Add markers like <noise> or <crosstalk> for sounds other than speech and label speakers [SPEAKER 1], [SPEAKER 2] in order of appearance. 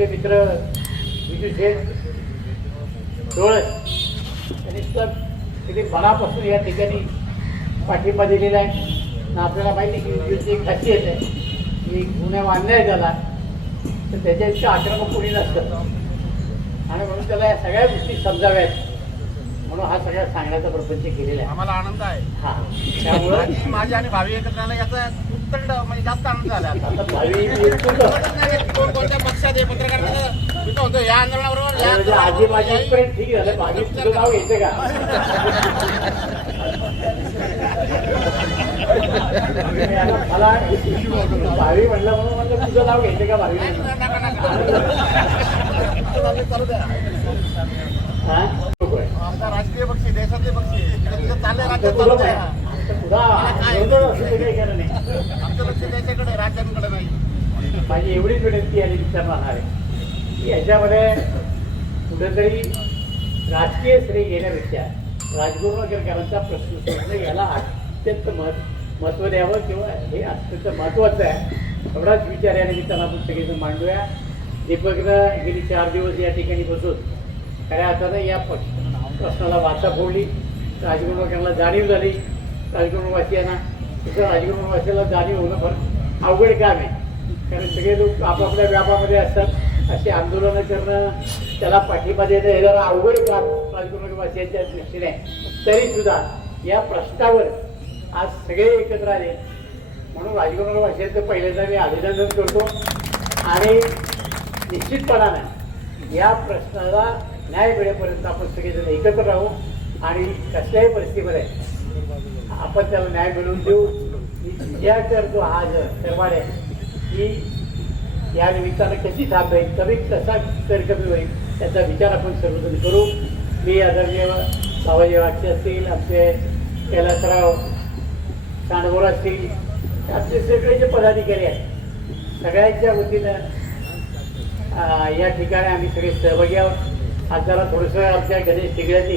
[SPEAKER 1] मित्र विजू शेठ डोळस त्यांनी तर किती मनापासून या ठिकाणी पाठिंबा दिलेला आहे. आणि आपल्याला माहिती आहे की विजूची एक खासियत आहे की गुन्हा अन्याय झाला तर त्याच्या इतकं आक्रमक कोणी नसतं. आणि म्हणून त्याला या सगळ्या गोष्टी समजाव्यात. म्हणून हा सगळा सांगण्याचा प्रपंच केलेला आहे.
[SPEAKER 2] आम्हाला आनंद आहे.
[SPEAKER 1] हा. त्यामुळं
[SPEAKER 2] माझी माझी आणि भावी एकत्र याचा उत्तंड म्हणजे जास्त आनंद झाला. आता
[SPEAKER 1] भावी <laughs> तर.
[SPEAKER 2] आहे पत्रकार मी तो म्हणतो या आंदोलनाबरोबर या
[SPEAKER 1] म्हणजे आजी माझी इथपर्यंत ठीक झालं भावी तुझं नाव येतं का मला भावी म्हणलं म्हणून म्हणलं तुझं नाव घ्यायचं का भावी
[SPEAKER 2] नका, नका. चालू द्या.
[SPEAKER 1] हा? नको आहे.
[SPEAKER 2] आमचा राजकीय पक्षी देशातले पक्षी तिथं चाललंय राज्यात
[SPEAKER 1] तुला
[SPEAKER 2] चालू
[SPEAKER 1] काय?
[SPEAKER 2] द्या.
[SPEAKER 1] आता तुझा बरोबर असं ते काही नाही
[SPEAKER 2] आमचं लक्ष देशाकडे राज्यांकडे नाही
[SPEAKER 1] माझी एवढीच विनंती आणि विचारणार आहे की याच्यामध्ये कुठेतरी राजकीय श्रेय घेण्यापेक्षा राजगुरू नगरकरांचा प्रश्न सोडणं याला अत्यंत महत् महत्त्व द्यावं किंवा हे अत्यंत महत्त्वाचं आहे. एवढाच विचार या निमित्तानं आपण सगळेजण मांडूया. दीपकनं गेली चार दिवस या ठिकाणी बसून खऱ्या अर्थानं या पक्ष प्रश्नाला वाचा फोडली. राजगुरू जाणीव झाली. राजगुरुवासियांना तसं राजगुरुवासियाला जाणीव होणं फार अवघड काम आहे. कारण सगळे लोक आपापल्या व्यापामध्ये असतात. अशी आंदोलनं करणं त्याला पाठिंबा देणं हे जरा अवघड काम दृष्टीने तरी सुद्धा या प्रश्नावर आज सगळे एकत्र आले. म्हणून राजगुरूवासियांचं पहिल्यांदा मी अभिनंदन करतो. आणि निश्चितपणानं या प्रश्नाला न्याय मिळेपर्यंत आपण सगळेजण एकत्र राहू. आणि कसल्याही परिस्थितीमध्ये आपण त्याला न्याय मिळवून देऊ. विजया करतो हा जर सरवाडे की या निमित्तानं कशी थांबेल कमी कसा कर कमी होईल त्याचा विचार आपण सर्वजण करू. मी आदरणीय बाबाजी वाटचे असतील आमचे कैलासराव सांडगोर असतील आमचे सगळे जे पदाधिकारी आहेत सगळ्यांच्या वतीनं या ठिकाणी आम्ही सगळे सहभागी आहोत. आज जरा थोडंसं आमच्या गणेश तिगड्यांनी